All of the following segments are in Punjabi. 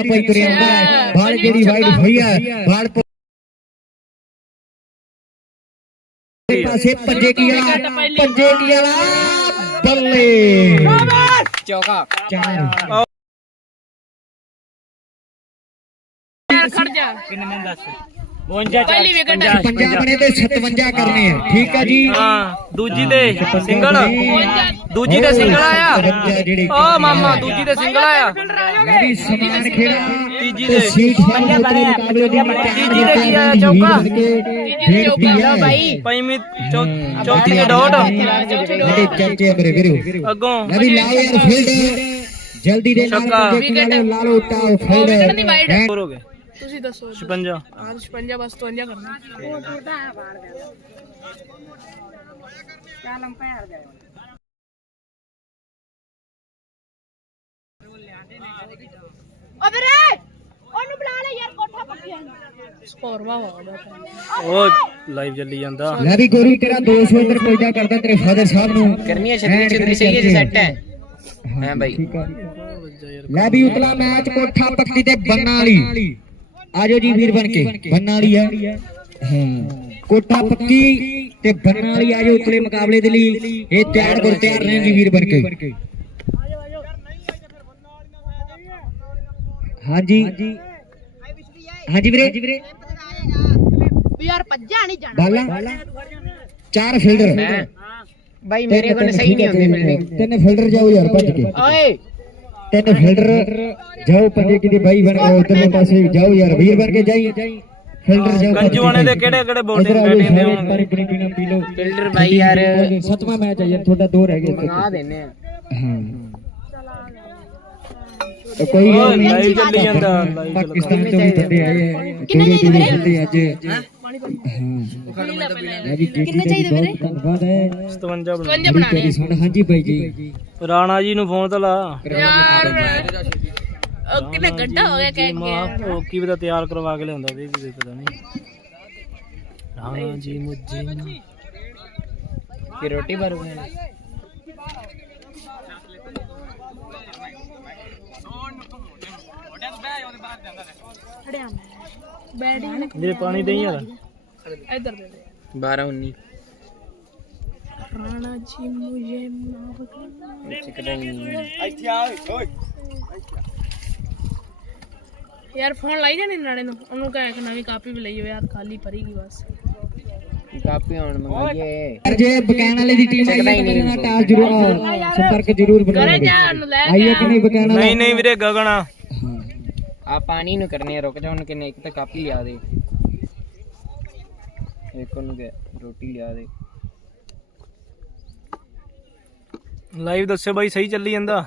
ਭਾਈ ਤੁਰਿਆ ਆਉਂਦਾ ਹੈ ਬਾਲ ਜਿਹੜੀ ਵਾਈਡ ਹੋਈ ਹੈ ਬਾਲ ਪ- ਪਾਸੇ ਪੰਜੇ ਕੀ ਵਾਲਾ ਪੰਜੇ ਕੀ ਵਾਲਾ ਬੱਲੇ ਚੌਕਾ ਚਾਰ ਖੜ ਜਾ ਕਿੰਨੇ ਨੇ ਦੱਸ 52 ਪਹਿਲੀ ਵਿਕਟ ਪੰਜਾਬ ਨੇ ਤੇ 57 ਕਰਨੇ ਆ ਠੀਕ ਆ ਜੀ? ਹਾਂ ਦੂਜੀ ਤੇ ਸਿੰਗਲ। ਦੂਜੀ ਤੇ ਸਿੰਗਲ ਆਇਆ। ਜਿਹੜੇ ਓ ਮਾਮਾ ਦੂਜੀ ਤੇ ਸਿੰਗਲ ਆਇਆ। ਮੇਰੀ ਸਮਾਨ ਖੇੜਾ ਤੀਜੀ ਤੇ ਦੇ। ਸੀਟ ਪੰਜੇ ਬਣੇ ਮੁਕਾਬਲੇ ਦੀ ਤੀਜੀ ਦੇ ਕੀ ਆ, ਚੌਕਾ? ਖੇਡਦੀ ਆ ਬਾਈ। ਪੰਜਵੀਂ ਚੌ- ਚੌਥੀ ਤੇ ਡਾਟ। ਸਾਡੇ ਚਾਚੇ ਮੇਰੇ ਵੀਰੋ ਅੱਗੋਂ। ਮੈਂ ਵੀ ਲਾਓ ਯਾਰ ਫੀਲਡ ਜਲਦੀ ਦੇ ਨਾਲ ਵਾਲੇ ਲਾ ਲਓ ਟਾਓ ਵਿਕਟ ਫੀਲਡ ਵਾਈਡ ਹੋਰ ਹੋ ਗਏ। ਤੁਸੀਂ ਦੱਸੋ 56 ਅੱਜ 55 ਬਸ 52 ਕਰਨਾ। ਅਬਰੇ ਉਹਨੂੰ ਬੁਲਾ ਲੈ ਯਾਰ ਕੋਠਾ ਪੱਕਿਆ ਸਕੋਰ ਵਾ ਹੋਗਾ ਉਹ ਲਾਈਵ ਚੱਲੀ ਜਾਂਦਾ। ਲੈ ਵੀ ਗੋਰੀ ਤੇਰਾ 200 ਇੱਧਰ ਪਹੁੰਚਾ ਕਰਦਾ ਤੇਰੇ ਫਾਦਰ ਸਾਹਿਬ ਨੂੰ। ਕਰਨੀ ਹੈ ਛਤਰੀ ਛਤਰੀ ਸਹੀ ਹੈ ਸੈੱਟ ਹੈ। ਹਾਂ ਆ। ਲੈ ਵੀ ਉਤਲਾ ਮੈਚ ਕੋਠਾ ਪੱਕੀ ਤੇ ਬੰਨਾ ਵਾਲੀ। ਆਜੋ ਜੀ ਵੀਰ ਬਣ ਕੇ ਬੰਨਾ ਵਾਲੀ ਹੈ ਹਾਂ। ਕੋਠਾ ਪੱਕੀ ਤੇ ਬੰਨਾ ਵਾਲੀ ਆਜੋ ਉਤਲੇ ਮੁਕਾਬਲੇ ਦੇ ਲਈ। ਇਹ ਤਿਆਰ ਕਰ ਤਿਆਰ ਨੇ ਜੀ ਵੀਰ ਬਣ ਕੇ। ਹਾਂਜੀ। ਹਾਂਜੀ। ਵੀਰੇ। ਯਾਰ ਭੱਜਾ ਨਹੀਂ ਜਾਣਾ। ਬਾਲਾ। ਚਾਰ ਫੀਲਡਰ। ਬਾਈ ਮੇਰੇ ਕੋਲ ਸਹੀ ਨਹੀਂ ਹੁੰਦੀ ਫੀਲਡਿੰਗ ਤਿੰਨ ਫੀਲਡਰ ਜਾਓ ਯਾਰ ਭੱਜ ਕੇ। ਓਏ। ਤਿੰਨ ਫੀਲਡਰ ਜਾਓ ਪੰਜੇ ਕਿਤੇ ਬਾਈ ਬਣ ਕੇ ਉਧਰਲੇ ਪਾਸੇ ਜਾਓ ਯਾਰ ਵੀਰ ਬਣ ਕੇ ਜਾਈ। ਫੀਲਡਰ ਜਾਓ ਕੰਜੂਆਣੇ ਦੇ ਕਿਹੜੇ ਕਿਹੜੇ ਆਓ ਬੈਟਿੰਗ ਦੇ ਸਾਰੇ ਹੋਣਗੇ ਪਾਣੀ ਪੀਣੀ ਪੀ ਲਓ। ਫਿਲਡਰ ਬਾਈ ਯਾਰ। ਸੱਤਵਾਂ ਮੈਚ ਹੈ ਯਾਰ ਤੁਹਾਡਾ ਦੋ ਰਹਿ ਗਏ ਮੰਗਾ ਦਿੰਨੇ ਆ। ਹਾਂ। ਕੋਈ ਲਾਈਵ ਚੱਲੀ ਜਾਂਦਾ ਪਾਕਿਸਤਾਨ ਤੋਂ ਵੀ ਬੰਦੇ ਆਏ ਕਿੰਨੇ? ਬੰਦੇ ਅੱਜ। ਕਿੰਨੇ ਚਾਹੀਦੇ ਵੀਰੇ? ਧੰਨਵਾਦ ਹੈ। 57 ਬਣਾ 52 ਬਣਾਣੇ ਤੇਰੀ ਸੁਣ। ਹਾਂਜੀ ਬਾਈ ਜੀ। ਰਾਣਾ ਜੀ ਨੂੰ ਫੋਨ ਤਾਂ ਲਾ। ਯਾਰ। ਉਹ ਕਿੰਨੇ ਘੰਟਾ ਹੋ ਗਿਆ ਕਹਿ ਮਾਂ ਕੇ। ਉਹ ਕੀ ਪਤਾ ਤਿਆਰ ਕਰਵਾ ਕੇ ਲਿਆਉਂਦਾ ਵੀ ਵੀ ਪਤਾ ਨਹੀਂ। ਰਾਣਾ ਜੀ ਮੁਝੇ ਕਿ ਰੋਟੀ ਭਰ ਗਏ ਮੇਰੇ ਪਾਣੀ ਦੇਈ ਯਾਰ। ਇੱਧਰ ਦੇ ਦੇ। 12 19 ਰਾਣਾ ਜੀ ਮੁਝੇ ਮਾਫ ਕਰਨਾ। ਚਿਕਟਾ ਨਹੀਂ ਯਾਰ ਫੋਨ ਲਾਈ ਜਾਣੀ ਨਾਲੇ ਨੂੰ। ਉਹਨੂੰ ਕਹਿ ਇੱਕ ਨਵੀਂ ਕਾਪੀ ਵੀ ਲਈ ਹੋਵੇ ਯਾਰ ਖਾਲੀ ਭਰੀਗੀ ਬਸ। ਕਾਪੀ ਹੁਣ ਮੰਗਾਈਏ। ਯਾਰ ਜੇ ਬਕੈਨ ਵਾਲੇ ਦੀ ਟੀਮ ਆਈ ਹੈ ਤਾਂ ਮੇਰੇ ਨਾਲ ਟਾਸ ਜ਼ਰੂਰ ਸੰਪਰਕ ਜ਼ਰੂਰ ਬਣਾਓ ਆਈਏ ਕੇ ਕਿ ਨਹੀਂ ਬਕੈਨ ਵਾਲਾ? ਨਹੀਂ ਨਹੀਂ ਵੀਰੇ ਗਗਣਾ ਆ। ਪਾਣੀ ਨੂੰ ਕਰਨੇ ਆ ਰੁਕ ਜਾ ਉਹਨੂੰ ਕਿੰਨੇ ਇੱਕ ਤਾਂ ਕਾਪੀ ਲਿਆ ਦੇ। ਇੱਕ ਕਹਿ ਰੋਟੀ ਲਿਆ ਦੇ। ਲਾਈਵ ਦੱਸਿਓ ਬਾਈ ਸਹੀ ਚੱਲੀ ਜਾਂਦਾ?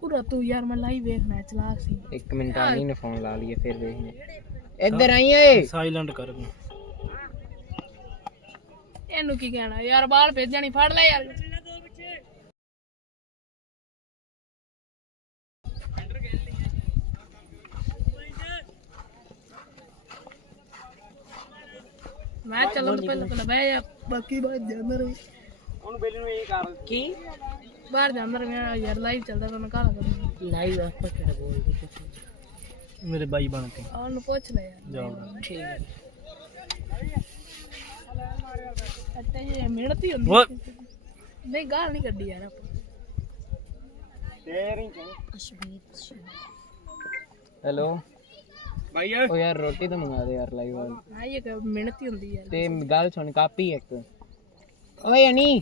ਪੂਰਾ ਤੂੰ ਯਾਰ ਮੈਂ ਲਾਈ ਵੇਖ ਮੈਚ ਲਾ ਸੀ। ਇੱਕ ਮਿੰਟ ਆਣੀ ਨੂੰ ਫੋਨ ਲਾ ਲਈਏ ਫਿਰ ਦੇਖਨੇ ਇੱਧਰ ਆਈ ਓਏ। ਸਾਇਲੈਂਟ ਕਰ ਇਹਨੂੰ। ਕੀ ਕਹਿਣਾ ਯਾਰ ਬਾਹਰ ਭੇਜਣੀ ਫੜ ਲੈ ਯਾਰ। ਮੈਂ ਚੱਲੋ ਪਹਿਲਾਂ ਪਹਿਲਾਂ ਬਹਿ ਜਾ। ਬਾਕੀ ਬਾਅਦ ਦੇ ਅੰਦਰ ਹੁਣ ਬੇਲੀ ਨੂੰ ਇਹ ਕਰ ਕੀ? ਬਾਹਰ ਦੇ ਅੰਦਰ ਮੈਂ ਯਾਰ ਲਾਈਵ ਚੱਲਦਾ ਪਿਆ ਮੈਂ ਕਾਲਾ ਕਰੂੰ ਲਾਈਵ ਆਪਾਂ ਕਿਹੜਾ ਬੋਲਦੇ ਮੇਰੇ ਬਾਈ ਬਣ ਕੇ। ਉਹਨੂੰ ਪੁੱਛ ਲੈ ਯਾਰ। ਜਾਓ। ਠੀਕ ਹੈ ਅੱਤੇ ਇਹ ਮਿਹਨਤੀ ਹੁੰਦੀ ਨਹੀਂ ਗਾਲ ਨਹੀਂ ਕੱਢੀ ਯਾਰ ਆਪਾਂ। ਹੈਲੋ ਬਾਈ। ਓ ਯਾਰ ਰੋਟੀ ਤਾਂ ਮੰਗਾ ਦੇ ਯਾਰ ਲਾਈਵ ਵਾਲੀ। ਹਾਂ ਇਹ ਕਿ ਮਿਹਨਤੀ ਹੁੰਦੀ ਯਾਰ ਤੇ ਗੱਲ ਸੁਣ ਕਾਪੀ ਇੱਕ। ਓਏ ਅਨੀ।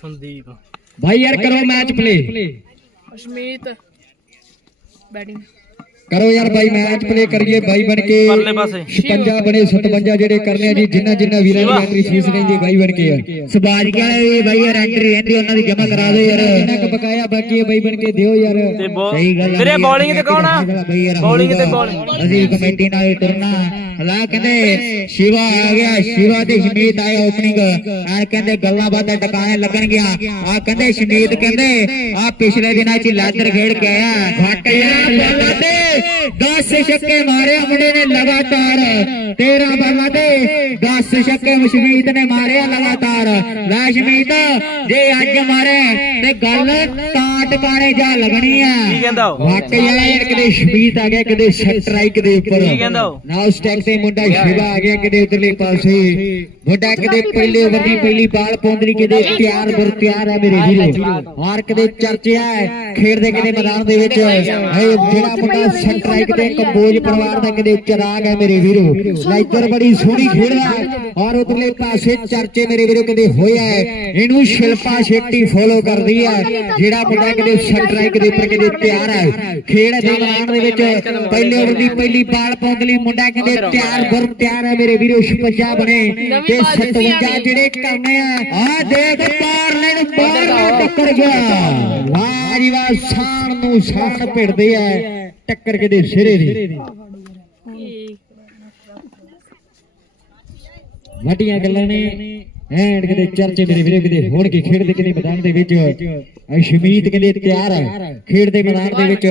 ਸੰਦੀਪ। ਭਾਈ ਯਾਰ ਕਰੋ ਮੈਚ ਪਲੇ ਅਸ਼ਮੀਤ। ਬੈਟਿੰਗ। ਕਰੋ ਯਾਰ ਬਾਈ ਮੈਚ ਪਲੇ ਕਰੀਏ ਬਾਈ ਬਣ ਕੇ। ਪਰਲੇ ਪਾਸੇ। 56 ਬਣੇ 57 ਜਿਹੜੇ ਕਰਨੇ ਆ ਜੀ ਜਿੰਨਾ ਜਿੰਨਾ ਵੀਰਾਂ ਦੀ ਐਂਟਰੀ ਫੀਸ ਰਹਿੰਦੀ ਬਾਈ ਬਣ ਕੇ। ਯਾਰ ਸਬਾਜ ਇਹ ਬਾਈ ਯਾਰ ਐਂਟਰੀ ਰਹਿੰਦੀ ਉਹਨਾਂ ਦੀ ਜਮਾ ਕਰਾ ਦਿਓ ਯਾਰ। ਇਹਨਾਂ ਕ ਬਕਾਇਆ ਬਾਕੀ ਹੈ ਬਾਈ ਬਣ ਕੇ ਦਿਓ ਯਾਰ। ਸਹੀ ਗੱਲ ਵੀਰੇ bowling ਤੇ ਕੌਣ ਆ? bowling ਤੇ bowling। ਅਸੀਂ ਕਮੇਟੀ ਨਾਲ ਤੁਰਨਾ। ਹਲਾ ਕਹਿੰਦੇ ਸ਼ਿਵਾ ਆ ਗਿਆ ਸ਼ਿਵਾ ਤੇ ਸ਼ਮੀਤ ਆਏ ਓਪਨਿੰਗ ਆ ਕਹਿੰਦੇ ਗੱਲਾਂ ਬਾਤਾਂ ਟਿਕਾਣੇ ਲੱਗਣ ਗਿਆ। ਆ ਕਹਿੰਦੇ ਸ਼ਮੀਤ ਕਹਿੰਦੇ ਆ ਪਿਛਲੇ ਦਿਨਾਂ ਚ ਲਾਦਰ ਖੇਡ ਕੇ ਆਇਆ। ਘੱਟ ਯਾਰ ਬਾਲਾਂ ਤੇ 10 ਛੱਕੇ ਮਾਰਿਆ ਮੁੰਡੇ ਨੇ ਲਗਾਤਾਰ 13 ਬਾਲਾਂ ਤੇ 10 ਛੱਕੇ ਮਸ਼ਮੀਤ ਨੇ ਮਾਰਿਆ ਲਗਾਤਾਰ ਲੈ ਸ਼ਮੀਤ ਜੇ ਅੱਜ ਮਾਰੇ ਤੇ ਗੱਲ ਤਾਂ ਟਿਕਾਣੇ ਜਾ ਲੱਗਣੀ ਆ ਕੀ ਕਹਿੰਦਾ ਉਹ? ਵਾਕਈ ਯਾਰ ਕਿਤੇ ਸ਼ਮੀਤ ਆ ਗਿਆ ਕਿਤੇ ਸਟਰਾਈਕ ਦੇ ਉੱਪਰ ਕੀ ਕਹਿੰਦਾ ਉਹ? ਨਾਲ ਸਟੈਕ ਤੇ ਮੁੰਡਾ ਸ਼ਿਵਾ ਆ ਗਿਆ ਕਿਤੇ ਉਧਰਲੇ ਪਾਸੇ ਮੁੰਡਾ ਕਿਤੇ ਪਹਿਲੇ ਓਵਰ ਦੀ ਪਹਿਲੀ ਬਾਲ ਪਾਉਂਦੀ ਕਿਤੇ ਤਿਆਰ ਬਰ ਤਿਆਰ ਹੈ ਮੇਰੇ ਵੀਰੋ ਔਰ ਕਿਤੇ ਚਰਚਿਆ ਹੈ ਖੇਡ ਦੇ ਕਿਤੇ ਮੈਦਾਨ ਦੇ ਵਿੱਚ। ਇਹ ਜਿਹੜਾ ਮੁੰਡਾ ਸਟਰਾਈਕ ਤੇ ਕੰਬੋਜ ਪਰਿਵਾਰ ਦਾ ਕਿਤੇ ਚਰਾਗ ਹੈ ਮੇਰੇ ਵੀਰੋ ਲਾਈਕਰ ਬੜੀ ਸੋਹਣੀ ਖੇਡਦਾ ਹੈ। ਔਰ ਉਧਰਲੇ ਪਾਸੇ ਚਰਚੇ ਮੇਰੇ ਵੀਰੋ ਕਿਤੇ ਹੋਇਆ ਹੈ। ਇਹਨੂੰ ਸ਼ਿਲਪਾ ਸ਼ੇਟੀ ਫੋਲੋ ਕਰਦੀ ਹੈ। ਜਿਹੜਾ ਮੁੰਡਾ ਕਿਤੇ ਸਟਰਾਈਕ ਦੇ ਉੱਪਰ ਕਿਤੇ ਤਿਆਰ ਹੈ। ਖੇਡ ਦੇ ਮੈਦਾਨ ਦੇ ਵਿੱਚ ਪਹਿਲੇ ਓਵਰ ਦੀ ਪਹਿਲੀ ਬਾਲ ਪਾਉਣ ਲਈ ਮੁੰਡਾ ਕਿਤੇ ਤਿਆਰ ਬਰ ਤਿਆਰ ਹੈ ਮੇਰੇ ਵੀਰੋ 56 ਬਣੇ। ਤੇ 57 ਜਿਹੜੇ ਕਰਨੇ ਆ ਆ ਦੇਖ ਪਾਰ ਲੈਣ ਪਾਰ ਨੂੰ ਟੱਕਰ ਗਿਆ। ਵਾਹ ਜੀ ਵਾਹ ਸਾਣ ਨੂੰ ਸਾਣ ਭਿੜਦੇ ਆ ਟੱਕਰ ਕਿਤੇ ਸਿਰੇ ਦੀ। ਵੱਡੀਆਂ ਗੱਲਾਂ ਨੇ ਐਂਡ ਕਿਤੇ ਚਰਚੇ ਮੇਰੇ ਵੀਰੇ ਕਿਤੇ ਹੋਣ ਕੇ ਖੇਡ ਦੇ ਕਿਤੇ ਮੈਦਾਨ ਦੇ ਵਿੱਚ। ਸ਼ਮੀਤ ਕਿਤੇ ਤਿਆਰ ਹੈ ਖੇਡ ਦੇ ਮੈਦਾਨ ਦੇ ਵਿੱਚ।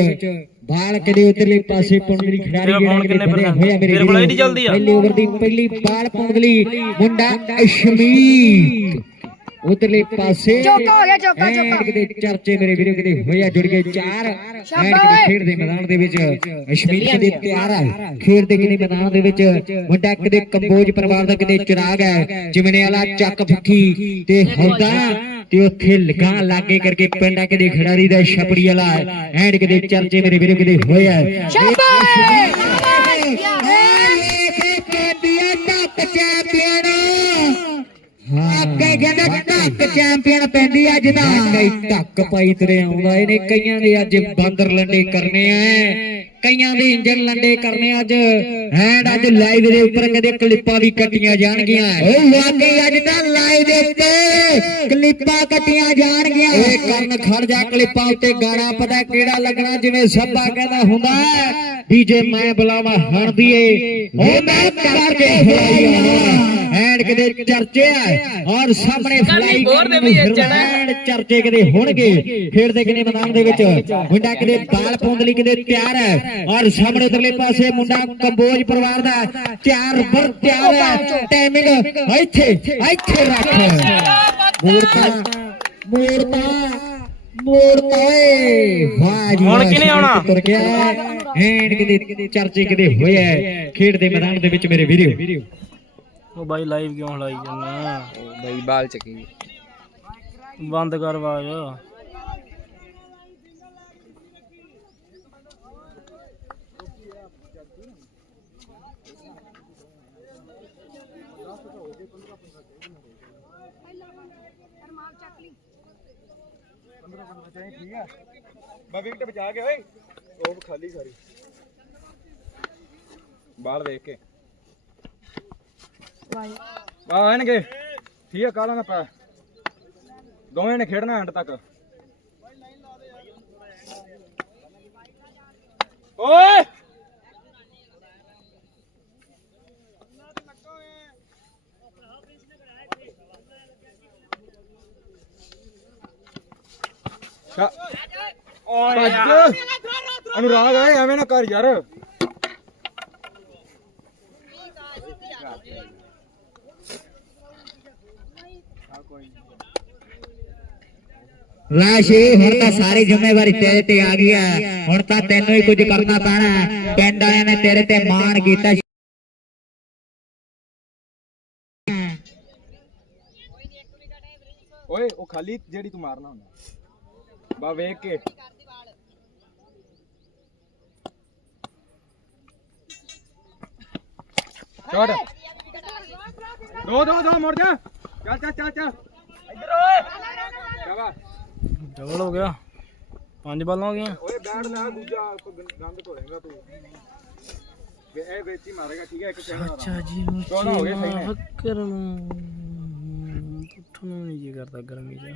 ਬਾਲ ਕਿਤੇ ਉਧਰਲੇ ਪਾਸੇ ਲਈ ਖਿਡਾਰੀ ਜਿਹੜਾ? ਹੋਇਆ ਮੇਰੇ ਤੇਰੇ ਕੋਲ ਵੀਰੋ। ID ਚੱਲਦੀ ਆ? ਪਹਿਲੇ ਓਵਰ ਦੀ ਪਹਿਲੀ ਬਾਲ ਲਈ ਮੁੰਡਾ ਸ਼ਮੀਤ ਉਧਰਲੇ ਪਾਸੇ ਚੌਕਾ ਹੋ ਗਿਆ, ਚੌਕਾ, ਚੌਕਾ। ਕਿਤੇ ਚਰਚੇ ਮੇਰੇ ਵੀਰੋ ਕਿਤੇ ਹੋਇਆ ਜੁੜ ਗਏ ਚਾਰ ਕਿਤੇ ਖੇਡ ਦੇ ਮੈਦਾਨ ਦੇ ਵਿੱਚ ਅਸ਼ਮੀਤ ਕਿਤੇ ਤਿਆਰ ਹੈ ਖੇਡ ਦੇ ਕਿਤੇ ਮੈਦਾਨ ਦੇ ਵਿੱਚ ਮੁੰਡਾ ਕਿਤੇ ਕੰਬੋਜ ਪਰਿਵਾਰ ਦਾ ਕਿਤੇ ਚਿਰਾਗ ਹੈ ਜਿਮਨੇ ਵਾਲਾ ਚੱਕ ਫੱਕੀ ਤੇ ਹੁੰਦਾ ਤੇ ਉੱਥੇ ਲਗਾ ਲਾਗੇ ਕਰਕੇ ਪਿੰਡਾ ਕਿਤੇ ਖਿਡਾਰੀ ਦਾ ਛਪੜੀ ਵਾਲਾ ਐਨ ਕਿਤੇ ਚਰਚੇ ਮੇਰੇ ਵੀਰੋ ਕਿਤੇ ਹੋਇਆ ਅੱਗੇ ਕਹਿੰਦਾ ਟੱਕ ਚੈਂਪੀਅਨ ਪੈਂਦੀ ਅੱਜ ਦਾ ਕਈ ਟੱਕ ਪਾਈ ਤੇਰੇ ਆਉਂਦਾ ਇਹਨੇ ਕਈਆਂ ਦੇ ਅੱਜ ਬਾਂਦਰ ਲੰਡੇ ਕਰਨੇ ਆ ਕਈਆਂ ਦੇ ਇੰਜਨ ਲੰਡੇ ਕਰਨੇ ਅੱਜ। ਹੈਂਡ ਅੱਜ ਲਾਈਵ ਦੇ ਉੱਪਰ ਕਦੇ ਕਲਿੱਪਾਂ ਵੀ ਕੱਟੀਆਂ ਜਾਣਗੀਆਂ। ਉਹ ਵਾਕਈ ਅੱਜ ਤਾਂ ਲਾਈਵ ਦੇ ਉੱਤੇ ਕਲਿੱਪਾਂ ਕੱਟੀਆਂ ਜਾਣਗੀਆਂ। ਓਏ ਕਰਨ ਖੜ ਜਾ ਕਲਿੱਪਾਂ ਉੱਤੇ ਗਾਣਾ ਪਤਾ ਕਿਹੜਾ ਲੱਗਣਾ ਜਿਵੇਂ ਸੱਬਾ ਕਹਿੰਦਾ ਹੁੰਦਾ ਡੀਜੇ ਮੈਂ ਬੁਲਾਵਾ ਹਣਦੀਏ ਉਹ ਮੈਂ ਕਰਕੇ ਹਲਾਈਆਂ ਐਂਡ ਕਿਤੇ ਚਰਚੇ ਆ ਔਰ ਸਾਹਮਣੇ ਫਲਾਈ ਬੋਰ ਦੇ ਵੀ ਅੱਜ ਨਾ। ਐਂਡ ਚਰਚੇ ਕਿਤੇ ਹੋਣਗੇ। ਖੇਡਦੇ ਕਿਨੇ ਮੈਦਾਨ ਦੇ ਵਿੱਚ। ਮੁੰਡਾ ਕਿਤੇ ਬਾਲ ਪਾਉਣ ਲਈ ਕਿਤੇ ਤਿਆਰ ਹੈ ਔਰ ਸਾਹਮਣੇ ਉਧਰਲੇ ਪਾਸੇ ਮੁੰਡਾ ਕੰਬੋਜ ਪਰਿਵਾਰ ਦਾ ਤਿਆਰ ਬਰ ਤਿਆਰ ਹੈ। ਟਾਈਮਿੰਗ ਇੱਥੇ ਇੱਥੇ ਰੱਖ। ਮੋੜਤਾ ਮੋੜਤਾ ਮੋੜਤਾ ਏ। ਵਾਹ ਜੀ ਹੁਣ ਕਿਹਨੇ ਆਉਣਾ? ਤੁਰ ਗਿਆ। ਐਂਡ ਕਿਤੇ ਚਰਚੇ ਕਿਤੇ ਹੋਇਆ ਖੇਡ ਦੇ ਮੈਦਾਨ ਦੇ ਵਿੱਚ ਮੇਰੇ ਵੀਰੋ। ਉਹ ਬਾਈ ਲਾਈਵ ਕਿਉਂ ਹਲਾਈ ਜਾਂਦਾ? ਉਹ ਬਈ ਬਾਲ ਚੱਕੀ ਬੰਦ ਕਰ ਆਵਾਜ਼। ਬਾ ਵਿਕਟ ਬਚਾ ਕੇ ਓਏ। ਉਹ ਖਾਲੀ ਸਾਰੀ। ਬਾਲ ਵੇਖ ਕੇ। ਆ ਆਣਗੇ। ਠੀਕ ਆ ਕਾਲਾ ਨਾ ਪਾ ਦੋਵੇਂ ਨੇ ਖੇਡਣਾ ਐਂਡ ਤੱਕ। ਓਏ! ਸ਼ਾ ਓਏ ਅਨੁਰਾਗ ਆਏ ਐਵੇਂ ਨਾ ਕਰ ਯਾਰ। ਰਾਸ਼ੀ ਹੁਣ ਤਾਂ ਸਾਰੀ ਜ਼ਿੰਮੇਵਾਰੀ ਤੇਰੇ ਤੇ ਆ ਗਈ ਹੈ ਹੁਣ ਤਾਂ ਤੈਨੂੰ ਹੀ ਕੁਝ ਕਰਨਾ ਪੈਣਾ। ਹੈ। ਪਿੰਡ ਵਾਲਿਆਂ ਨੇ ਤੇਰੇ ਤੇ ਮਾਣ ਕੀਤਾ ਓਏ ਉਹ ਖਾਲੀ ਜਿਹੜੀ ਤੂੰ ਮਾਰਨਾ ਹੁੰਦਾ। ਬਾ ਵੇਖ ਕੇ। ਛੋੜ ਦੋ ਦੋ ਦੋ ਮੁੜ ਜਾ। ਚੱਲ ਚੱਲ ਚੱਲ ਚੱਲ। ਇੱਧਰ ਓਏ। ਜਾਵਾ ਡਬਲ ਹੋ ਗਿਆ। ਪੰਜ ਬਾਲਾਂ ਹੋ ਗਈਆਂ। ਓਏ ਬੈਠ ਲੈ ਦੂਜਾ ਗੰਦ ਧੋਏਗਾ ਤੂੰ। ਵੇ ਇਹ ਵਿੱਚ ਮਾਰੇਗਾ ਠੀਕ ਹੈ ਇੱਕ ਚੰਗਾ ਅੱਛਾ ਜੀ ਚੌਦਾਂ ਹੋ ਗਏ ਸਹੀ ਨੇ। ਫੱਕਰ ਨੂੰ। ਉੱਠਣ ਨੂੰ ਨਹੀਂ ਜੀ ਕਰਦਾ ਗਰਮੀ ਚ।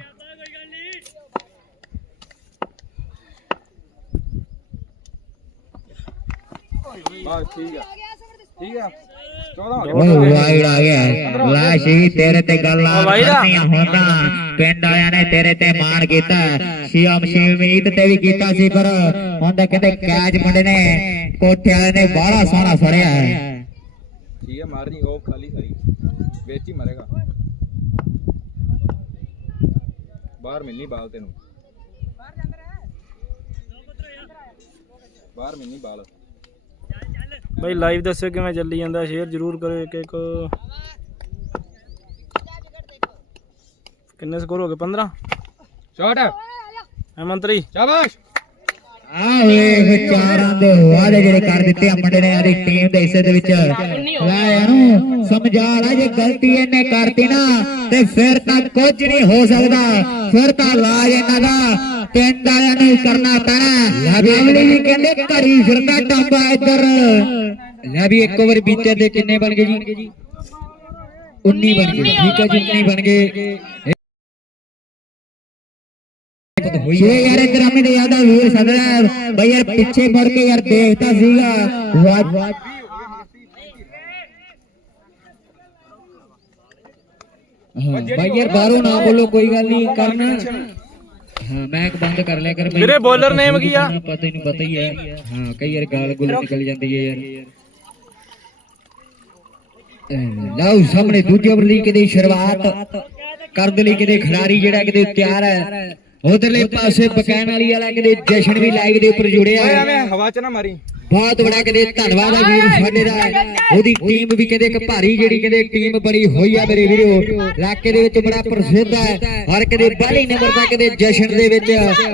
ਬਸ ਠੀਕ ਆ। ਠੀਕ ਆ? 14 ਹੋ ਗਏ। ਉਹ ਆ ਗਿਆ। ਲਾਸ਼ੀ ਤੇਰੇ ਤੇ ਗੱਲਾਂ ਉਹ ਵਾਈਡ ਆ? ਕਰਨੀਆਂ ਹੁੰਦਾ। ਪਿੰਡ ਵਾਲਿਆਂ ਨੇ ਤੇਰੇ ਤੇ ਮਾਣ ਕੀਤਾ। ਸ਼ੀਮ ਸ਼ੀਮੀਤ ਤੇ ਵੀ ਕੀਤਾ ਸੀ ਪਰ ਹੁਣ ਤਾਂ ਕਹਿੰਦੇ ਕੈਚ ਮੁੰਡੇ ਨੇ ਕੋਠੇ ਵਾਲੇ ਨੇ ਬਾਹਲਾ ਸੋਹਣਾ ਫੜਿਆ ਹੈ ਠੀਕ ਹੈ ਮਾਰਨੀ ਉਹ ਖਾਲੀ ਸਾਰੀ। ਵਿੱਚ ਹੀ ਮਰੇਗਾ। ਬਾਹਰ ਮਿਲਣੀ ਬਾਲ ਤੈਨੂੰ। ਬਾਹਰ ਮਿਲਣੀ ਬਾਲ। ਬਈ ਲਾਈਵ ਦੱਸਿਓ ਕਿਵੇਂ ਚੱਲੀ ਜਾਂਦਾ ਸ਼ੇਅਰ ਜ਼ਰੂਰ ਕਰਿਓ ਇੱਕ ਇੱਕ। ਕਿੰਨੇ ਸਕੋਰ ਹੋ ਗਏ? 15 ਸ਼ਾਟ ਐ ਮੰਤਰੀ? ਸ਼ਾਬਾਸ਼। ਆ ਵੇਖ ਦੇ ਵਾਅਦੇ ਜਿਹੜੇ ਕਰ ਦਿੱਤੇ ਆ ਮੁੰਡੇ ਨੇ ਆਦੀ ਟੀਮ ਦੇ ਹਿੱਸੇ ਦੇ ਵਿੱਚ। ਲੈ ਇਹਨੂੰ ਸਮਝਾ ਲੈ, ਜੇ ਗਲਤੀ ਇਹਨੇ ਕਰਤੀ ਨਾ, ਤੇ ਫਿਰ ਤਾਂ ਕੁਝ ਨਹੀਂ ਹੋ ਸਕਦਾ। ਫਿਰ ਤਾਂ ਲਾਜ ਇਹਨਾਂ ਦਾ, ਪਿੰਡ ਵਾਲਿਆਂ ਨੂੰ ਕਰਨਾ ਪੈਣਾ। ਲੈ ਵੀ ਕਹਿੰਦੇ ਘੜੀ ਫਿਰਦਾ ਟਾਂਬਾ ਇੱਧਰ। ਲੈ ਵੀ ਇੱਕ ਓਵਰ ਬੀਤੇ ਤੇ ਕਿੰਨੇ ਬਣ ਗਏ ਜੀ? 19 ਬਣ ਗਏ। ਠੀਕ ਹੈ ਜੀ 19 ਬਣ ਗਏ। ਹੈ। ਯਾਰ ਇਧਰ ਹਮੇ ਦੇ ਯਾਦ ਆ ਵੀਰ ਸਦਰਾ ਬਈ ਯਾਰ ਪਿੱਛੇ ਮੁੜ ਕੇ ਯਾਰ ਦੇਖਦਾ ਸੀਗਾ। ਵਾਹ। ਭਾਈ ਯਾਰ ਬਾਹਰੋਂ ਨਾ ਬੋਲੋ ਕੋਈ ਗੱਲ ਨਹੀਂ ਕਰਨਾ। ਹਾਂ ਮੈਕ ਬੰਦ ਕਰ ਲਿਆ ਕਰ ਬਈ। ਵੀਰੇ bowler name ਕੀ ਆ? ਪਤਾ ਹੀ ਨਹੀਂ ਪਤਾ ਹੀ ਹੈ ਹਾਂ ਕਈ ਯਾਰ ਗਾਲ ਗੁਲ ਨਿਕਲ ਜਾਂਦੀ ਹੈ ਯਾਰ। ਲਓ ਸਾਹਮਣੇ ਦੂਜੇ ਓਵਰ ਲਈ ਕਿਤੇ ਸ਼ੁਰੂਆਤ। ਕਰਨ ਦੇ ਲਈ ਕਿਤੇ ਖਿਡਾਰੀ ਜਿਹੜਾ ਕਿਤੇ ਤਿਆਰ ਹੈ। ਉਧਰਲੇ ਪਾਸੇ ਬਕੈਨ ਵਾਲੀ ਵਾਲਾ ਕਿਤੇ ਜਸ਼ਨ ਵੀ ਲਾਈਵ ਦੇ ਉੱਪਰ ਜੁੜਿਆ ਓਏ ਹੈ ਐਵੇਂ ਹਵਾ 'ਚ ਨਾ ਮਾਰੀ। ਬਹੁਤ ਬੜਾ ਕਦੇ ਧੰਨਵਾਦ ਆ ਵੀਰ ਸਾਡੇ ਦਾ। ਉਹਦੀ ਟੀਮ ਵੀ ਕਦੇ ਇੱਕ ਭਾਰੀ ਜਿਹੜੀ ਕਦੇ ਟੀਮ ਬਣੀ ਹੋਈ ਆ ਮੇਰੇ ਵੀਰੋ। ਇਲਾਕੇ ਦੇ ਵਿੱਚ ਬੜਾ ਪ੍ਰਸਿੱਧ ਹੈ ਔਰ ਕਦੇ ਪਹਿਲੇ ਨੰਬਰ ਦਾ ਕਦੇ ਜਸ਼ਨ ਦੇ ਵਿੱਚ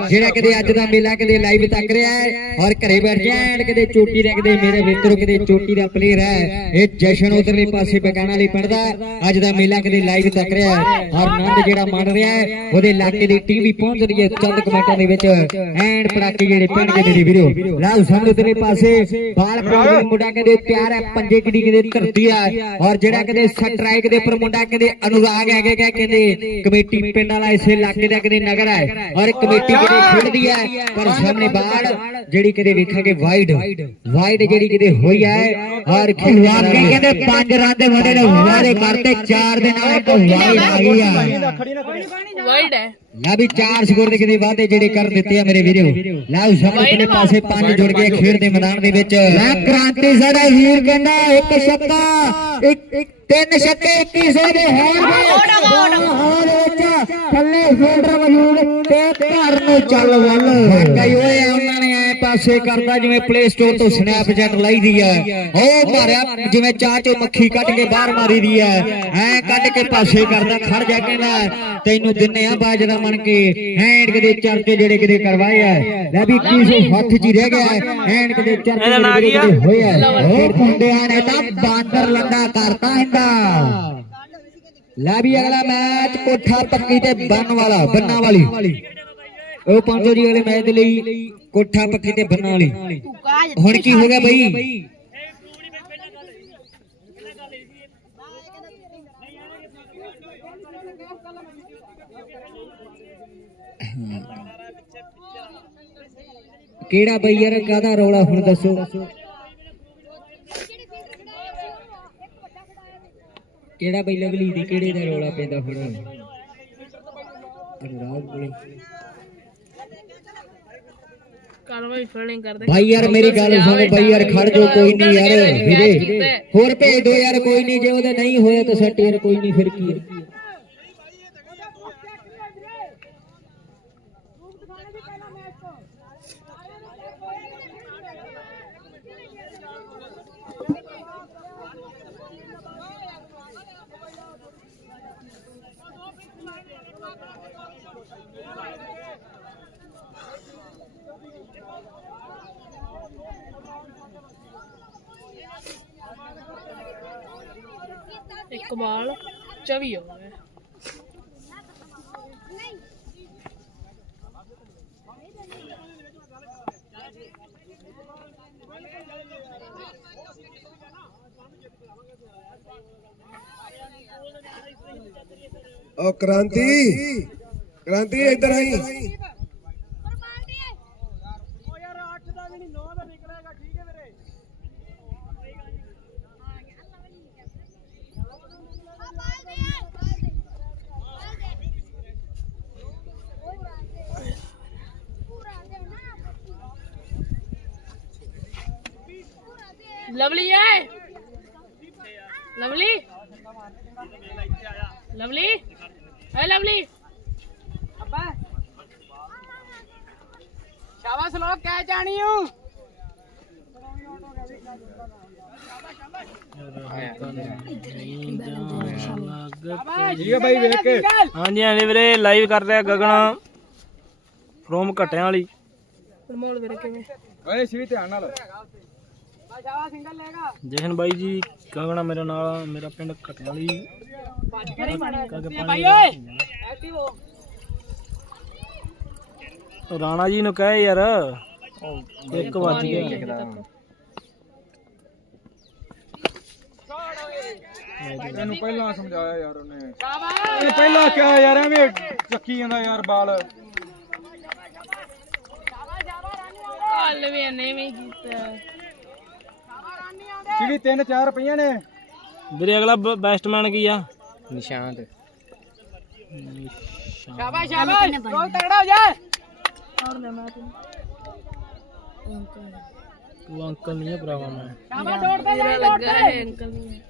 ਜਿਹੜਾ ਕਦੇ ਅੱਜ ਦਾ ਮੇਲਾ ਕਦੇ ਲਾਈਵ ਤੱਕ ਰਿਹਾ ਹੈ। ਔਰ ਘਰੇ ਬੈਠ ਜਾਣ ਕਦੇ ਚੋਟੀ ਦਾ ਕਦੇ ਮੇਰੇ ਮਿੱਤਰੋ ਕਦੇ ਚੋਟੀ ਦਾ ਪਲੇਅਰ ਹੈ। ਇਹ ਜਸ਼ਨ ਉਧਰਲੇ ਪਾਸੇ ਬਕਾਣਾ ਲਈ ਪੜਦਾ ਅੱਜ ਦਾ ਮੇਲਾ ਕਦੇ ਲਾਈਵ ਤੱਕ ਰਿਹਾ ਹੈ। ਔਰ ਆਨੰਦ ਜਿਹੜਾ ਮੰਨ ਰਿਹਾ ਹੈ, ਉਹਦੇ ਇਲਾਕੇ ਦੀ ਟੀਮ ਵੀ ਪਹੁੰਚ ਰਹੀ ਹੈ ਚੰਦ ਕਮੈਂਟਾਂ ਦੇ ਵਿੱਚ। ਐਂਡ ਪੜਾਕੇ ਜਿਹੜੇ ਪਿੰਡ ਮੇਰੇ ਵੀਰੋ। ਲਾਲ ਸਾਹਮਣੇ ਉਧਰਲੇ ਪਾਸੇ ਬਾਲ ਪ੍ਰੋਗਰਾਮ ਮੁੰਡਾ ਕਦੇ ਪਿਆਰ ਹੈ ਪੰਜੇ ਕਿਡੀ ਕਦੇ ਧਰਤੀ ਆ। ਔਰ ਜਿਹੜਾ ਕਦੇ ਸਟ੍ਰਾਈਕ ਦੇ ਉੱਪਰ ਮੁੰਡਾ ਕਦੇ ਅਨੁਰਾਗ ਹੈਗੇ ਕਾ ਕਹਿੰਦੇ ਕਮੇਟੀ ਪਿੰਡ ਵਾਲਾ ਇਸੇ ਇਲਾਕੇ ਦਾ ਕਦੇ ਨਗਰ ਹੈ। ਔਰ ਕਮੇਟੀ ਕਦੇ ਖੇਡਦੀ ਹੈ ਪਰ ਸਾਹਮਣੇ ਬਾਲ ਜਿਹੜੀ ਕਦੇ ਵੇਖਾਂਗੇ ਵਾਈਡ। ਵਾਈਡ ਜਿਹੜੀ ਕਦੇ ਹੋਈ ਹੈ ਔਰ ਵਾਕਈ ਕਹਿੰਦੇ ਪੰਜ ਰਨ ਦੇ ਮੁੰਡੇ ਨੇ ਵਾਅਦੇ ਕਰਤੇ ਚਾਰ ਦੇ ਨਾਲ ਇੱਕ ਵਾਈਡ ਆ। ਗਈ ਆ ਵਾਈਡ ਹੈ। ਲੈ ਵੀ ਚਾਰ ਸਕੋਰ ਦੇ ਕਿਤੇ ਵਾਅਦੇ ਜਿਹੜੇ ਕਰ ਦਿੱਤੇ ਆ ਮੇਰੇ ਵੀਰੋ। ਲੈ ਸਾਹਮਣੇ ਪਾਸੇ ਪੰਜ ਜੁੜ ਗਏ ਖੇਡ ਦੇ ਮੈਦਾਨ ਦੇ ਵਿੱਚ। ਲੈ ਕ੍ਰਾਂਤੀ ਸਾਡਾ ਵੀਰ ਕਹਿੰਦਾ ਇੱਕ ਛੱਕਾ ਇੱਕ ਇੱਕ ਤਿੰਨ ਛੱਕੇ 2100 ਦੇ ਹੋਣ ਗਏ ਹੋਣ ਵਿੱਚ ਥੱਲੇ ਫੀਲਡਰ ਮੌਜੂਦ ਤੇ ਘਰ ਨੂੰ ਚੱਲ ਵੱਲ। ਕਈ ਓਏ ਉਹਨਾਂ ਨੇ ਐ ਪਾਸੇ ਕਰਦਾ ਜਿਵੇਂ ਪਲੇ ਸਟੋਰ ਤੋਂ ਸਨੈਪਚੈਟ ਲਾਈਦੀ ਆ। ਉਹ ਮਾਰਿਆ ਜਿਵੇਂ ਚਾਹ ਚੋਂ ਮੱਖੀ ਕੱਢ ਕੇ ਬਾਹਰ ਮਾਰੀ ਦੀ ਆ। ਐ ਕੱਢ ਕੇ ਪਾਸੇ ਕਰਦਾ ਖੜ ਜਾ ਕਹਿੰਦਾ ਤੈਨੂੰ ਦਿੰਨੇ ਆ ਬਾਜਰਾ ਮਣ ਕੇ। ਐਂਡ ਕਦੇ ਚਰਚੇ ਜਿਹੜੇ ਕਿਤੇ ਕਰਵਾਏ ਆ। ਲੈ ਵੀ 2100 ਹੱਥ 'ਚ ਹੀ ਰਹਿ ਗਿਆ। ਐਂਡ ਕਦੇ ਚਰਚੇ ਨਾਂ ਜਿਹੜੇ ਕੀ ਹੋਏ ਆ। ਉਹ ਮੁੰਡਿਆਂ ਨੇ ਤਾਂ ਬਾਂਦਰ ਲੰਡਾ ਕਰਤਾ ਇਹਦਾ ਲੈ ਵੀ ਅਗਲਾ ਮੈਚ ਕੋਠਾ ਪੱਕੀ ਤੇ ਬੰਨ ਵਾਲਾ ਬੰਨਾ ਵਾਲੀ। ਉਹ ਪਹੁੰਚੋ ਜੀ ਅਗਲੇ ਮੈਚ ਦੇ ਲਈ ਕੋਠਾ ਪੱਕੀ ਤੇ ਬੰਨਾ ਵਾਲੀ। ਹੁਣ ਕੀ ਹੋ ਗਿਆ ਬਈ? ਕਿਹੜਾ ਬਈ ਯਾਰ, ਕਾਹਦਾ ਰੌਲਾ ਹੁਣ ਦੱਸੋ? ਕਿਹੜਾ ਬਈ ਲਵਲੀ ਦੀ ਕਿਹੜੇ ਦਾ ਰੌਲਾ ਪੈਂਦਾ ਹੁਣ? ਅਨੁਰਾਗ ਕੋਲੇ। ਕਾਰਵਾਈ ਫੀਲਡਿੰਗ ਕਰਦੇ। ਭਾਈ ਯਾਰ ਮੇਰੀ ਗੱਲ ਸੁਣ ਭਾਈ ਯਾਰ ਖੜ ਜੋ ਕੋਈ ਨਹੀਂ ਯਾਰ ਵੀਰੇ। ਹੋਰ ਭੇਜ ਦੋ ਯਾਰ ਕੋਈ ਨਹੀਂ ਜੇ ਉਹਦੇ ਨਹੀਂ ਹੋਇਆ ਤਾਂ ਸੱਟ ਯਾਰ ਕੋਈ ਨਹੀਂ ਫਿਰ ਕੀ? ਹੈ ਇੱਕ ਬਾਲ 24 ਹੋ ਗਏ। ਉਹ ਕ੍ਰਾਂਤੀ ਲਵਲੀ ਹੈ ਲਵਲੀ। ਲਵਲੀ। ਹੈ ਲਵਲੀ। ਸ਼ਾਬਾਸ਼ ਲੋਕ ਕਹਿ ਜਾਣੀ ਹੂੰ ਠੀਕ ਹੈ ਬਾਈ ਵੇਖ ਕੇ। ਹਾਂਜੀ ਹਾਂਜੀ ਵੀਰੇ ਲਾਈਵ ਕਰ ਰਿਹਾ ਗਗਨ। ਫਰੋਮ ਘਟਿਆਂ ਵਾਲੀ। ਪਰਮੋਲ ਵੀਰੇ ਕਿਵੇਂ? ਓਏ ਸ਼੍ਰੀ ਧਿਆਨ ਨਾਲ। ਜਸ਼ਨ ਬਾਈ ਜੀ ਗਗਨ ਮੇਰੇ ਨਾਲ ਮੇਰਾ ਪਿੰਡ ਵਾਲੀ ਉਹ ਰਾਣਾ ਜੀ ਨੂੰ ਕਹੇ ਯਾਰ। ਇੱਕ ਵੱਜ ਗਿਆ। ਤੈਨੂੰ ਪਹਿਲਾਂ ਸਮਝਾਇਆ ਯਾਰ ਉਹਨੇ। ਇਹ ਪਹਿਲਾਂ ਕਿਹਾ ਯਾਰ ਐਵੇਂ ਚੱਕੀ ਜਾਂਦਾ ਯਾਰ ਬਾਲ। ਹਾਲ ਵੀ ਨਹੀਂ ਵੀ ਕੀਤਾ। ਤਿੰਨ ਚਾਰ ਰੁਪਈਆ ਨੇ। ਵੀਰੇ ਅਗਲਾ ਬੈਸਟਮੈਨ ਕੀ ਆ? ਨਿਸ਼ਾਂਤ। ਸ਼ਾਬਾਸ਼ ਸ਼ਾਬਾਸ਼। ਬਹੁਤ ਤਗੜਾ ਹੋ ਜਾ। ਔਰ ਲੈ ਮੈਂ ਤੈਨੂੰ। ਤੂੰ ਅੰਕਲ ਨਹੀਂ ਆ ਭਰਾਵਾ ਮੈਂ। ਮੇਰਾ ਲੱਗਾ ਹੈ ਅੰਕਲ ਨੂੰ।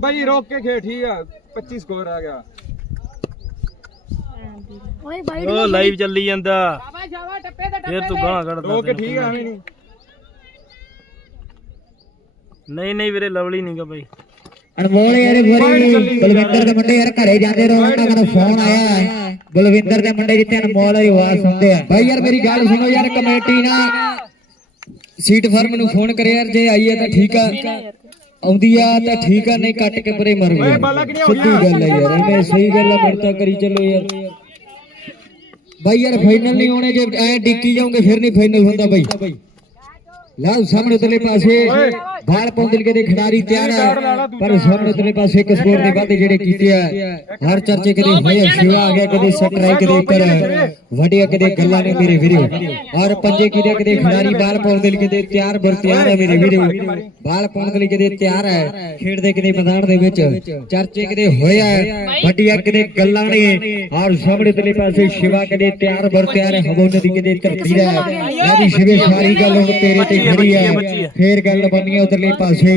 ਬਾਈ ਰੋਕ ਕੇ ਖੇ ਠੀਕ ਆ। 25 ਸਕੋਰ ਆ ਗਿਆ। ਉਹ ਲਾਈਵ ਚੱਲੀ ਜਾਂਦਾ। ਫੇਰ ਤੂੰ ਗਾਣਾ ਕੱਢਦਾ ਰੋਕ ਕੇ ਠੀਕ ਆ ਨਹੀਂ। ਨਹੀਂ ਨਹੀਂ ਵੀਰੇ ਲਵਲੀ ਨਹੀਂਗਾ ਬਾਈ। ਅਨਮੋਲ ਯਾਰ ਵਾਰੀ ਬਲਵਿੰਦਰ ਦੇ ਮੁੰਡੇ ਯਾਰ ਘਰੇ ਜਾਂਦੇ ਰਹੋ ਉਹਨਾਂ ਦਾ ਫੋਨ ਆਇਆ ਹੈ। ਬਲਵਿੰਦਰ ਦੇ ਮੁੰਡੇ ਜਿੱਥੇ ਅਨਮੋਲ ਦੀ ਆਵਾਜ਼ ਸੁਣਦੇ ਆ। ਭਾਈ ਯਾਰ ਮੇਰੀ ਗੱਲ ਸੁਣੋ ਯਾਰ ਕਮੇਟੀ ਨਾ ਸੀਟ ਫਰਮ ਨੂੰ ਫੋਨ ਕਰੇ ਯਾਰ ਜੇ ਆਈ ਹੈ ਤਾਂ ਠੀਕ ਆ। ਆਉਂਦੀ ਆ ਤਾਂ ਠੀਕ ਆ ਨਹੀਂ ਕੱਟ ਕੇ ਪਰੇ ਮਰ ਗਏ ਸਿੱਧੀ ਗੱਲ ਹੈ ਯਾਰ ਐਵੇਂ ਸਹੀ ਗੱਲ ਆ ਮਿੰਟਾਂ ਕਰੀ ਚੱਲੋ ਯਾਰ। ਭਾਈ ਯਾਰ ਫਾਈਨਲ ਨਹੀਂ ਹੋਣੇ ਜੇ ਐ ਡਿੱਕੀ ਜਾਓਗੇ ਫਿਰ ਨਹੀਂ ਫਾਈਨਲ ਹੁੰਦਾ ਭਾਈ ਲਾਓ ਸਾਹਮਣੇ ਉਤਲੇ ਪਾਸੇ। ਬਾਲ ਪੌਂਦਲ ਕੇ ਦੇ ਖਿਡਾਰੀ ਤਿਆਰ ਹੈ ਪਰ ਸਾਹਮਣੇ ਉਤਲੇ ਪਾਸੇ ਇੱਕ ਸਕੋਰ ਦੇ ਵਾਧੇ ਜਿਹੜੇ ਕੀਤੇ ਆ ਹਰ ਚਰਚੇ ਕਦੇ ਹੋਏ ਸ਼ਿਵਾ ਆ ਗਿਆ ਕਦੇ ਸਟਰਾਈਕ ਕਦੇ ਉੱਪਰ ਵੱਡੀਆਂ ਕਦੇ ਗੱਲਾਂ ਨੇ ਮੇਰੇ ਵੀਰੋ। ਔਰ ਪੰਜੇ ਕਿਦੇ ਕਦੇ ਖਿਡਾਰੀ ਬਾਲ ਪੌਂਦਲ ਕੇ ਦੇ ਤਿਆਰ ਬਰ ਤਿਆਰ ਹੈ ਮੇਰੇ ਵੀਰੋ। ਬਾਲ ਪੌਂਦਲ ਕੇ ਦੇ ਤਿਆਰ ਹੈ ਖੇਡਦੇ ਕਿਤੇ ਮੈਦਾਨ ਦੇ ਵਿੱਚ। ਚਰਚੇ ਕਦੇ ਹੋਇਆ ਵੱਡੀਆਂ ਕਦੇ ਗੱਲਾਂ ਨੇ। ਔਰ ਸਾਹਮਣੇ ਉਤਲੇ ਪਾਸੇ ਸ਼ਿਵਾ ਕਦੇ ਤਿਆਰ ਬਰ ਤਿਆਰ ਹੈ ਹਵੋ ਨਦੀ ਕਦੇ ਧਰਤੀ ਦਾ ਲੈ ਵੀ ਸ਼ਿਵੇ ਸਾਰੀ ਗੱਲ ਹੁਣ ਤੇਰੇ ਤੇ ਖੜੀ ਹੈ ਫੇਰ ਗੱਲ ਬਣੀ ਹੈ ਉਧਰਲੇ ਪਾਸੇ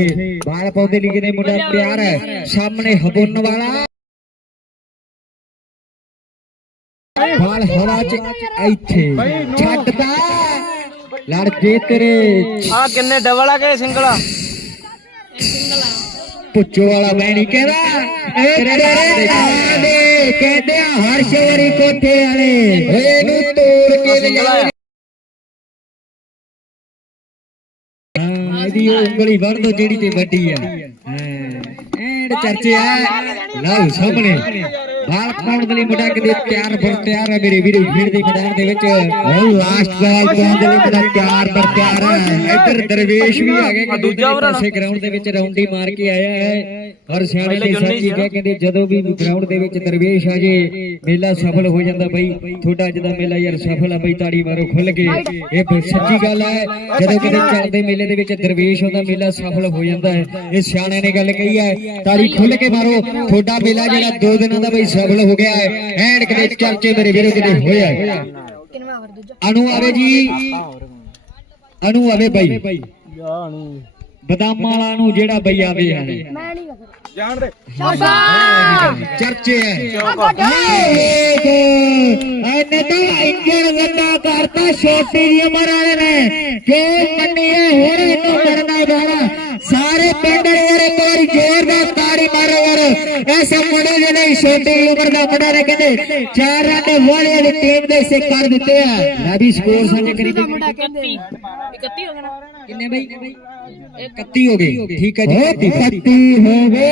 ਬਾਲ ਪੌਦੇ ਲਿਖੇ ਦੇ ਮੁੰਡਾ ਪਿਆਰ ਹੈ। ਸਾਹਮਣੇ ਹਬੁੰਨ ਵਾਲਾ। ਬਾਲ ਹਵਾ ਚ ਇੱਥੇ ਛੱਡਦਾ। ਲੜ ਜੇ ਤੇਰੇ ਆ ਕਿੰਨੇ ਡਬਲ ਆ ਕਿ ਸਿੰਗਲ। ਆ ਪੁੱਛੋ ਵਾਲਾ ਮੈਂ ਨਹੀਂ ਕਹਿੰਦਾ ਇਹ ਤੇਰੇ ਆਲੇ ਕਹਿੰਦੇ ਆ ਹਰਸ਼ਵਰੀ ਕੋਠੇ ਵਾਲੇ। ਇਹਨੂੰ ਤੋੜ ਕੇ ਲਿਆ ਇਹਦੀ ਉਹ ਉਂਗਲੀ ਵੜ ਦੋ ਜਿਹੜੀ ਤੇ ਵੱਡੀ ਆ। ਐਂਡ ਚਰਚੇ ਆ ਲਓ ਸਾਹਮਣੇ। ਬਾਲ ਪਾਉਣ ਦੇ ਲਈ ਮੁੰਡਾ ਕਿਤੇ ਤਿਆਰ ਬਰ ਤਿਆਰ ਹੈ ਮੇਰੇ ਵੀਰੋ ਖੇਡ ਦੇ ਮੈਦਾਨ ਦੇ ਵਿੱਚ। ਉਹ ਲਾਸਟ ਬਾਲ ਪਾਉਣ ਦੇ ਲਈ ਮੁੰਡਾ ਤਿਆਰ ਬਰ ਤਿਆਰ ਹੈ ਇੱਧਰ ਦਰਵੇਸ਼ ਵੀ ਗਿਆ ਕਿ ਦੂਜੇ ਪਾਸੇ ਗਰਾਊਂਡ ਦੇ ਵਿੱਚ ਰਾਉਂਡੀ ਮਾਰ ਕੇ ਆਇਆ ਹੈ। ਔਰ ਸਿਆਣੇ ਨੇ। ਸੱਚੀ ਕਿਹਾ ਕਹਿੰਦੇ ਜਦੋਂ ਵੀ ਗਰਾਊਂਡ ਦੇ ਵਿੱਚ ਦਰਵੇਸ਼ ਆ ਜੇ ਮੇਲਾ ਸਫਲ ਹੋ ਜਾਂਦਾ ਬਈ। ਤੁਹਾਡਾ ਅੱਜ ਦਾ ਮੇਲਾ ਯਾਰ ਸਫਲ ਆ ਬਈ ਤਾੜੀ ਮਾਰੋ ਖੁੱਲ ਕੇ। ਇਹ ਬ- ਸੱਚੀ ਗੱਲ ਹੈ ਜਦੋਂ ਕਿਤੇ ਚੱਲਦੇ ਮੇਲੇ ਦੇ ਵਿੱਚ ਦਰਵੇਸ਼ ਹੁੰਦਾ ਮੇਲਾ ਸਫਲ ਹੋ ਜਾਂਦਾ ਹੈ। ਇਹ ਸਿਆਣੇ ਨੇ ਗੱਲ ਕਹੀ ਹੈ ਤਾੜੀ ਖੁੱਲ ਕੇ ਮਾਰੋ। ਤੁਹਾਡਾ ਮੇਲਾ ਜਿਹੜਾ ਦੋ ਦਿਨਾਂ ਦਾ ਬਈ ਸਫਲ ਹੋ ਗਿਆ ਹੈ। ਐਨ ਕਿਤੇ ਚਰਚੇ ਮੇਰੇ ਵੀਰੋ ਕਿਤੇ ਹੋਇਆ ਹੈ। ਅਨੂ ਆਵੇ ਜੀ। ਅਨੂ ਆਵੇ ਬਈ। ਬਦਾਮਾਂ ਵਾਲਾ ਨੂੰ ਜਿਹੜਾ ਬਈ ਆਵੇ ਹੈ ਜਾਣ ਦੇ। ਚਰਚੇ ਇਹਨੇ ਤਾਂ ਇੰਜਣ ਵੱਡਾ ਕਰਤਾ ਛੋਟੀ ਦੀ ਉਮਰ ਵਾਲੇ ਨੇ। ਕਿਉਂ ਮੰਨੀਏ ਹੋਰ ਇਹਨੂੰ ਕਰਨਾ ਜਾਣਾ ਸਾਰੇ ਪਿੰਡ ਯਾਰ ਇੱਕ ਵਾਰੀ ਜ਼ੋਰਦਾਰ ਤਾੜੀ ਮਾਰੋ ਯਾਰ ਐਸੇ ਮੁੰਡੇ ਜਿਹੜੇ ਛੋਟੀ ਉਮਰ ਦਾ ਮੁੰਡਾ ਨੇ ਕਹਿੰਦੇ ਚਾਰ ਰਨ ਵਾਲੇ ਦੀ ਟੀਮ ਦੇ ਸੇ ਕਰ ਦਿੱਤੇ ਆ। ਲੈ ਵੀ ਸਕੋਰ ਸਾਡੇ ਕਰੀਬ 31 31 ਹੋ ਗਿਆ ਕਿੰਨੇ ਬਈ? 31 ਹੋ ਗਏ ਠੀਕ ਹੈ ਜੀ। 31 ਹੋ ਗਏ।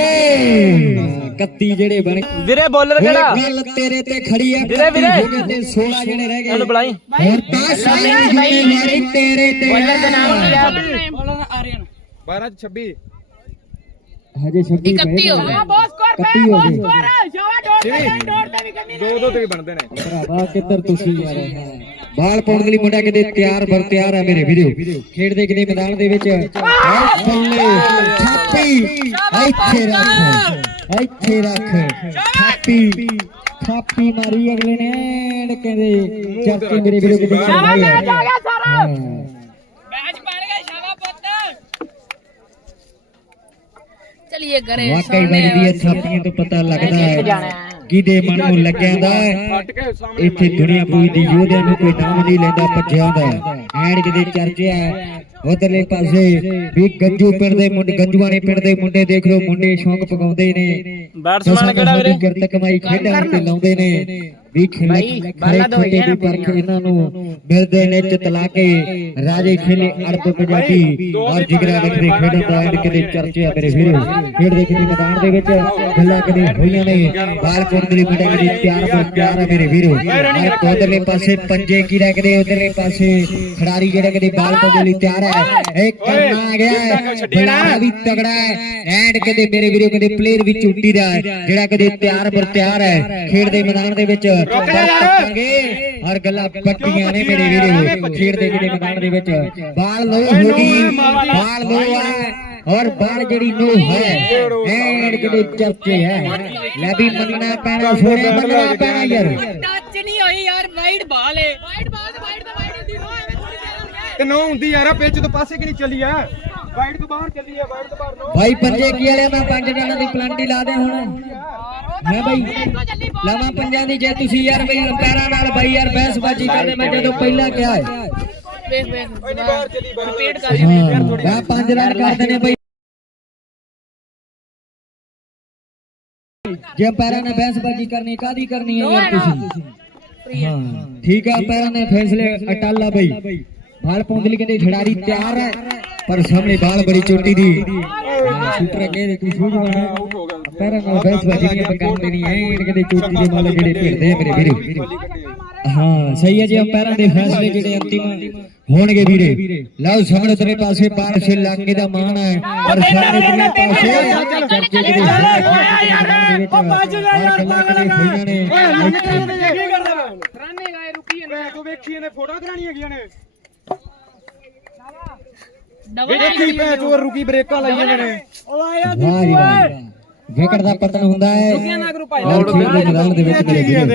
31 ਜਿਹੜੇ ਬਣ ਵੀਰੇ ਬੋਲਰ ਕਿਹੜਾ? ਗੱਲ ਤੇਰੇ ਤੇ ਖੜੀ ਆ। ਵੀਰੇ, ਵੀਰੇ। ਹੋ ਗਏ ਤੇ 16 ਜਿਹੜੇ ਰਹਿ ਗਏ। ਉਹਨੂੰ ਬੁਲਾਈ। ਹੁਣ ਤਾਂ ਸਾਰੀ ਜ਼ਿੰਮੇਵਾਰੀ ਤੇਰੇ ਤੇ। ਆਰੀਅਨ। 12 ਚ 26 ਹਜੇ 26 31 ਹੋ ਗਏ। ਬਹੁਤ ਸਕੋਰ 31 ਹੋ ਗਏ। ਸ਼ਾਬਾਸ਼ ਡੋੜ ਤੇ ਵੀ ਕਮੀ ਦੋ ਦੋ ਤੇ ਵੀ ਬਣਦੇ ਨੇ। ਭਰਾਵਾ ਕਿੱਧਰ ਤੁਸੀਂ ਯਾਰ ਬਾਲ ਪਾਉਣ ਲਈ ਮੁੰਡਾ ਕਿਤੇ ਤਿਆਰ ਬਰ ਤਿਆਰ ਹੈ ਮੇਰੇ ਵੀਰੋ। ਖੇਡਦੇ ਕਿਤੇ ਮੈਦਾਨ ਦੇ ਵਿੱਚ। ਐਸ ਬੱਲੇ ਇੱਥੇ ਰੱਖ। ਇੱਥੇ ਰੱਖ। ਥਾਪੀ। ਥਾਪੀ ਮਾਰੀ ਅਗਲੇ ਨੇ। ਕਹਿੰਦੇ ਚਰਚੇ ਮੇਰੇ ਵੀਰੋ ਕਿਤੇ ਆ ਗਿਆ ਸਾਰਾ। ਮੈਚ ਬਣ ਗਿਆ ਸ਼ਾਬਾਸ਼ ਪੁੱਤ। ਚਲਿਏ ਘਰੇ ਵਾਕਈ ਵੱਜਦੀ ਹੈ ਥਾਪੀਆਂ ਤੋਂ ਪਤਾ ਲੱਗਦਾ ਹੈ। ਕਿਹਦੇ ਮਨ ਨੂੰ ਲੱਗਿਆ ਦਾ ਇੱਥੇ ਦੁਨੀਆ ਕੋਈ ਦੀ ਯੋਧਿਆਂ ਨੂੰ ਕੋਈ ਨਾਮ ਨਹੀਂ ਲੈਂਦਾ ਭੱਜਿਆ ਦਾ ਐਣ ਕਿਤੇ ਚਰਚਿਆ ਹੈ ਉਧਰਲੇ ਪਾਸੇ ਵੀ ਗੰਜੂ ਪਿੰਡ ਦੇ ਮੁੰਡੇ ਗੰਜੂਆਣੇ ਪਿੰਡ ਦੇ ਮੁੰਡੇ ਦੇਖ ਲਓ ਮੁੰਡੇ ਸ਼ੌਂਕ ਪਗਾਉਂਦੇ ਨੇ। ਬੈਟਸਮੈਨ ਕਿਹੜਾ ਵੀਰੇ? ਗਿਰਤ ਕਮਾਈ ਖੇਡਾਂ ਤੇ ਲਾਉਂਦੇ ਨੇ। ਵੀ ਖੇਲੇ ਖੜੇ ਖੇਡੇ ਦੀ ਪਰਖ ਇਹਨਾਂ ਨੂੰ ਮਿਲਦੇ ਨੇ ਚਤਲਾ ਕੇ ਰਾਜੇ ਖੇਲੇ ਅਰਬ ਪੰਜਾਬੀ ਔਰ ਜਿਗਰਾ ਲਿਖਦੇ ਖੇਡਾਂ ਦਾ ਐਂਡ ਕਿਤੇ ਚਰਚਿਆ ਮੇਰੇ ਵੀਰੋ। ਖੇਡ ਦੇ ਕਿਤੇ ਮੈਦਾਨ ਦੇ ਵਿੱਚ ਗੱਲਾਂ ਕਦੇ ਹੋਈਆਂ ਨੇ। ਬਾਲ ਕੋਟਲੀ ਮੁੰਡੇ ਕਦੇ ਪਿਆਰ ਪਿਆਰ ਹੈ ਮੇਰੇ ਵੀਰੋ। ਔਰ ਉਧਰਲੇ ਪਾਸੇ ਪੰਜੇ ਕੀ ਰੱਖਦੇ ਉਧਰਲੇ ਪਾਸੇ ਖਿਡਾਰੀ ਜਿਹੜੇ ਕਦੇ ਬਾਲ ਕੋਟਲੀ ਤਿਆਰ ਹੈ ਇਹ ਕਰਨਾ ਆ ਗਿਆ। ਹੈ ਬੜਾ ਵੀ ਤਗੜਾ ਹੈ। ਐਂਡ ਕਦੇ ਮੇਰੇ ਵੀਰੋ ਕਦੇ ਪਲੇਅਰ ਵੀ ਝੂਟੀ ਦਾ ਹੈ, ਜਿਹੜਾ ਕਦੇ ਤਿਆਰ ਬਰ ਤਿਆਰ ਹੈ। ਖੇਡ ਦੇ ਮੈਦਾਨ ਦੇ ਵਿੱਚ ਪੱਕਾਂਗੇ ਔਰ ਗੱਲਾਂ ਪੱਕੀਆਂ ਨੇ ਮੇਰੇ ਵੀਰੋ। ਖੇਡ ਦੇ ਜਿਹੜੇ ਮੈਦਾਨ ਦੇ ਵਿੱਚ। ਬਾਲ ਲੋ ਹੋ ਗਈ ਬਾਲ ਲੋ ਹੈ ਔਰ ਬਾਲ ਜਿਹੜੀ ਲੋ ਹੈ ਐਂਡ ਕਦੇ ਚਰਚੇ ਹੈ। ਲੈ ਵੀ ਮੰਨਣਾ ਪੈਣਾ ਸੋਨੇ ਮੰਨਣਾ ਪੈਣਾ ਯਾਰ। ਟੱਚ ਨਹੀਂ ਹੋਈ ਯਾਰ ਵਾਈਡ ਬਾਲ ਹੈ ਵਾਈਡ ਬਾਲ ਵਾਈਡ ਤਾਂ ਵਾਈਡ ਹੁੰਦੀ ਨੋ ਹੁੰਦੀ ਯਾਰ ਪਿੱਚ ਤੋਂ ਪਾਸੇ ਕਿ ਨਹੀਂ ਚੱਲੀ ਆ? ਵਾਈਡ ਤੋਂ ਬਾਹਰ ਚੱਲੀ ਆ ਵਾਈਡ ਤੋਂ ਬਾਹਰ ਨੋ ਭਾਈ ਪੰਜੇ ਕੀ ਵਾਲਿਆ ਮੈਂ ਪੰਜ ਜਣਾਂ ਦੀ ਪਲਾਂਟੀ ਲਾ ਦੇ ਹੁਣ। ਹੈ ਭਾਈ ਲਵਾਂ ਪੰਜਾਂ ਦੀ ਜੇ ਤੁਸੀਂ ਯਾਰ ਬਈ ਪੈਰਾਂ ਨਾਲ ਬਾਈ ਯਾਰ ਬਹਿਸਬਾਜੀ ਕਰਦੇ ਮੈਂ ਜਦੋਂ ਪਹਿਲਾਂ ਕਿਹਾ ਹੈ। ਵੇਖ ਵੇਖ ਬਾਹਰ ਚੱਲੀ ਬਾਹਰ ਰਿਪੀਟ ਕਰ ਹਾਂ ਮੈਂ ਪੰਜ ਰਨ ਕਰਦੇ ਨੇ ਬਈ। ਜੇ ਪੈਰਾਂ ਨਾਲ ਬਹਿਸਬਾਜੀ ਕਰਨੀ ਕਾਦੀ ਕਰਨੀ ਹੈ ਯਾਰ ਤੁਸੀਂ? ਹਾਂ ਠੀਕ ਹੈ ਪੈਰਾਂ ਨੇ ਫੈਸਲੇ ਅਟਾਲਾ ਬਈ। ਬਾਲ ਪੌਂਦਲੀ ਕਹਿੰਦੇ ਖਿਡਾਰੀ ਤਿਆਰ ਹੈ। ਪਰ ਸਾਹਮਣੇ ਬਾਲ ਬੜੀ ਚੋਟੀ ਦੀ। ਸ਼ੂਟਰ ਕਹਿੰਦੇ ਤੂੰ ਸ਼ੂਟ ਹੋਣਾ ਪੈਰਾਂ ਨਾਲ ਬਹਿਸਬਾਜੀ ਨਹੀਂ ਆਪਾਂ ਕਰਦੇ ਨਹੀਂ ਐ ਕਹਿੰਦੇ ਚੋਟੀ ਦੇ ਮਾਲ ਜਿਹੜੇ ਭਿੜਦੇ ਆ ਮੇਰੇ ਵੀਰੇ। ਹਾਂ ਸਹੀ ਹੈ ਜੀ ਅੰਪਾਇਰਾਂ ਦੇ ਫੈਸਲੇ ਜਿਹੜੇ ਅੰਤਿਮ ਹੋਣਗੇ ਵੀਰੇ। ਲਓ ਸਾਹਮਣੇ ਤੇਰੇ ਪਾਸੇ ਬਾਰਿਸ਼ ਇਲਾਕੇ ਦਾ ਮਾਣ ਹੈ। ਪਰ ਸਾਹਮਣੇ ਤੇਰੇ ਪਾਸੇ ਚਰਚੇ ਜਿਹੜੇ ਉਹ ਬਾਜ ਯਾਰ ਪਾਗਲ ਕੀ ਕਰਦਾ ਰਾਨੇ ਗਾਏ ਰੁਕੀ ਨੇ ਤੂੰ ਵੇਖੀ ਇਹਨੇ ਫੋਟੋ ਕਰਾਣੀ ਹੈਗੀਆਂ ਨੇ। ਡਬਲ ਵੇਖੀ ਪੈ ਚੋਰ ਰੁਕੀ ਬ੍ਰੇਕਾਂ ਲਾਈਆਂ ਨੇ। ਵਾਹ ਜੀ ਵਾਹ। ਵਿਕਟ ਦਾ ਪਤਨ ਹੁੰਦਾ ਹੈ। ਦੇ ਮੈਦਾਨ ਦੇ ਵਿੱਚ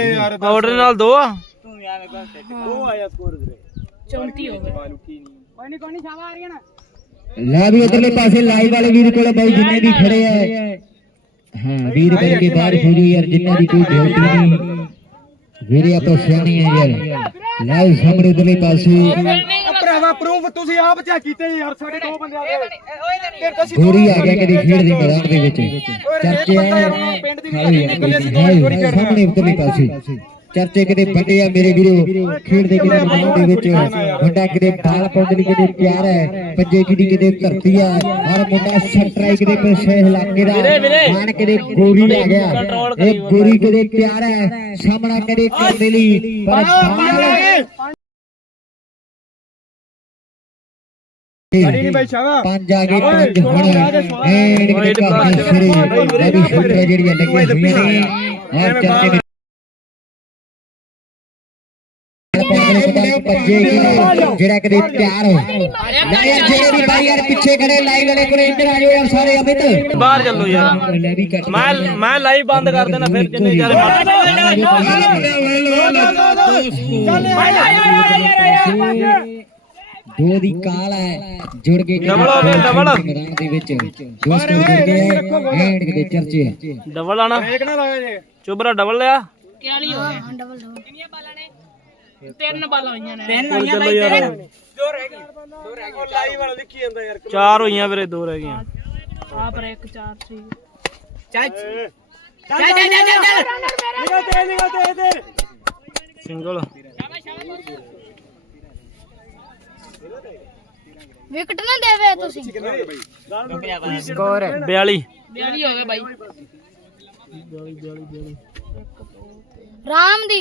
ਯਾਰ ਆਰਡਰ ਨਾਲ ਦੋ ਆ? 34 ਹੋ ਗਏ। ਕੋਈ ਨਹੀਂ। ਕੋਈ ਨਹੀਂ ਛਾਵਾ ਆ ਰਹੀਆਂ ਨਾ। ਲੈ ਵੀ ਉਧਰਲੇ ਪਾਸੇ ਲਾਈਵ ਵਾਲੇ ਵੀਰ ਕੋਲ ਬਾਈ ਜਿੰਨੇ ਵੀ ਖੜੇ ਆ। ਹਾਂ ਵੀਰ ਬਣ ਕੇ ਬਾਹਰ ਹੋ ਯਾਰ ਜਿੰਨੇ ਦੀ ਕੋਈ ਡਿਊਟੀ ਨਹੀਂ। ਵੀਰੇ ਆਪਾਂ ਸਿਆਣੇ ਆ ਯਾਰ। ਲੈ ਵੀ ਸਾਹਮਣੇ ਉਧਰਲੇ ਪਾਸੇ। ਭਰਾਵਾ ਪ੍ਰੂਫ ਤੁਸੀਂ ਆਪ ਚੈੱਕ ਕੀਤੇ ਯਾਰ ਸਾਡੇ ਦੋ ਬੰਦਿਆਂ ਦੇ। ਫਿਰ ਤਾਂ ਅਸੀਂ ਗੋਰੀ ਆ ਗਿਆ ਕਦੇ ਖੇਡ ਦੇ ਮੈਦਾਨ ਦੇ ਵਿੱਚ। ਚਰਚੇ ਆ ਪਿੰਡ ਦੀ ਹਾਏ, ਹਾਏ, ਸਾਹਮਣੇ ਉਧਰਲੇ ਪਾਸੇ। ਚਰਚੇ ਕਿਤੇ ਵੱਡੇ ਆ ਮੇਰੇ ਵੀਰੋ ਖੇਡ ਦੇ ਕਿਤੇ ਮੈਦਾਨ ਦੇ ਵਿੱਚ ਮੁੰਡਾ ਕਿਤੇ ਬਾਲ ਪਾਉਂਦੇ ਕਿਤੇ ਪਿਆਰ ਹੈ ਪੰਜੇ ਕਿਤੇ ਕਿਤੇ ਧਰਤੀ ਆ ਹਰ ਮੁੰਡਾ ਸਟਰਾਈਕ ਦੇ ਪਿੱਛੇ ਇਲਾਕੇ ਦਾ ਮਾਨ ਕਿਤੇ ਗੋਰੀ ਆ ਗਿਆ। ਇਹ ਗੋਰੀ ਕਿਤੇ ਪਿਆਰ ਹੈ ਸਾਹਮਣਾ ਕਦੇ ਕਰਦੇ ਲਈ ਪਰ ਬਾਲ ਪੰਜ ਆ ਗਏ ਪੰਜ ਹੁਣ ਐਂਡ ਕਿਤੇ ਕਾਫੀ ਸਿਰੇ ਜਿਹੜੀਆਂ ਲੱਗੀਆਂ ਹੋਈਆਂ ਨੇ ਔਰ ਚਰਚੇ ਦੇ ਜਿਹੜਾ ਕਦੇ ਪਿਆਰ ਹੋ ਯਾਰ ਜਿਹੜੇ ਵੀ ਬਾਈ ਯਾਰ ਪਿੱਛੇ ਖੜੇ ਲਾਈਵ ਵਾਲੇ ਕੋਲ ਇੱਧਰ ਆ ਜਾਓ ਯਾਰ ਸਾਰੇ ਅਮਿਤ। ਬਾਹਰ ਚੱਲੋ ਯਾਰ। ਮੈਂ ਮੈਂ ਲਾਈਵ ਬੰਦ ਕਰ ਦੇਣਾ ਫਿਰ ਜਿੰਨੇ ਜ਼ਿਆਦਾ ਦੋ ਦੀ ਕਾਲ ਹੈ ਜੁੜ ਕੇ Double ਹੋ ਗਿਆ, double। ਮੈਦਾਨ ਦੇ ਵਿੱਚ। ਦੋਸਤ ਜੁੜ ਗਏ ਐਂਡ ਕਿਤੇ ਚਰਚੇ ਡਬਲ ਆਣਾ। ਨਾ ਚੁਬਰਾ ਡਬਲ ਲਿਆ। ਕਿਆਲੀ ਹੋ ਗਏ ਡਬਲ ਡਬਲ। ਕਿੰਨੀਆਂ ਬਾਲਾਂ ਨੇ? ਤਿੰਨ ਬਾਲਾਂ ਹੋਈਆਂ ਨੇ। ਚਲੋ ਯਾਰ। ਦੋ ਰਹਿ ਗਈ ਦੋ ਰਹਿ ਗਈ ਲਾਈਵ ਵਾਲਾ ਲਿਖੀ ਜਾਂਦਾ ਯਾਰ ਚਾਰ ਹੋਈਆਂ ਵੀਰੇ ਦੋ ਰਹਿ ਗਈਆਂ। ਆ ਪਰ ਇੱਕ ਚਾਰ ਸੀ ਨਿਕਲ ਤੇ ਨਿਕਲ ਤੇ ਤੇ ਸਿੰਗਲ। ਵਿਕਟ ਨਾ ਦੇਵੇ ਤੁਸੀਂ। 42 42 ਹੋ ਗਏ ਬਾਈ। ਰਾਮ ਦੀ।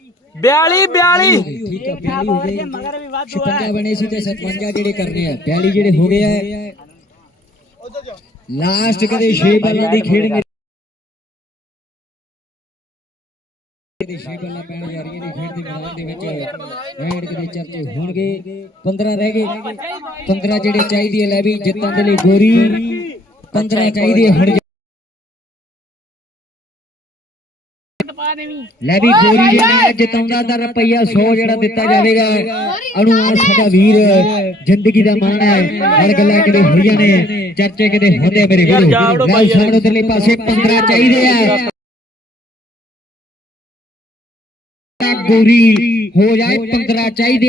42 42 ਠੀਕ ਹੈ 42 ਹੋ ਗਏ 56 ਬਣੇ ਸੀ ਤੇ 57 ਜਿਹੜੇ ਕਰਨੇ ਆ। 42 ਜਿਹੜੇ ਹੋ ਗਏ ਆ। ਲਾਸਟ ਕਦੇ 6 ਬਾਲਾਂ ਦੀ ਖੇਡ ਦੇ 6 ਬਾਲਾਂ ਪੈਣ ਜਾ ਰਹੀਆਂ ਨੇ ਖੇਡ ਦੇ ਮੈਦਾਨ ਦੇ ਵਿੱਚ। ਐਡ ਕਦੇ ਚਰਚੇ ਹੋਣਗੇ। 15 ਰਹਿ ਗਏ। 15 ਜਿਹੜੇ ਚਾਹੀਦੀ ਹੈ ਲੈ ਵੀ ਜਿੱਤਾਂ ਦੇ ਲਈ ਗੋਰੀ। 15 ਚਾਹੀਦੀ ਹੈ ਹੁਣ ਦੇਵੀਂ ਲੈ ਵੀ ਗੋਰੀ ਜੇ ਮੈਚ ਜਿਤਾਉਂਦਾ ਤਾਂ ਰੁਪਈਆ 100 ਜਿਹੜਾ ਦਿੱਤਾ ਜਾਵੇਗਾ। ਅਨੁਮਾਨ ਸਾਡਾ ਵੀਰ ਜ਼ਿੰਦਗੀ ਦਾ ਮਾਣ ਹੈ। ਹਰ ਗੱਲਾਂ ਕਿਤੇ ਹੋਈਆਂ ਨੇ ਚਰਚੇ ਕਿਤੇ ਹੁੰਦੇ ਮੇਰੇ ਵੀਰੋ ਗੱਲ ਸਾਹਮਣੇ ਉਧਰਲੇ ਪਾਸੇ 15 ਚਾਹੀਦੇ ਆ। ਗੋਰੀ ਹੋ ਜਾਏ 15 ਚਾਹੀਦੇ।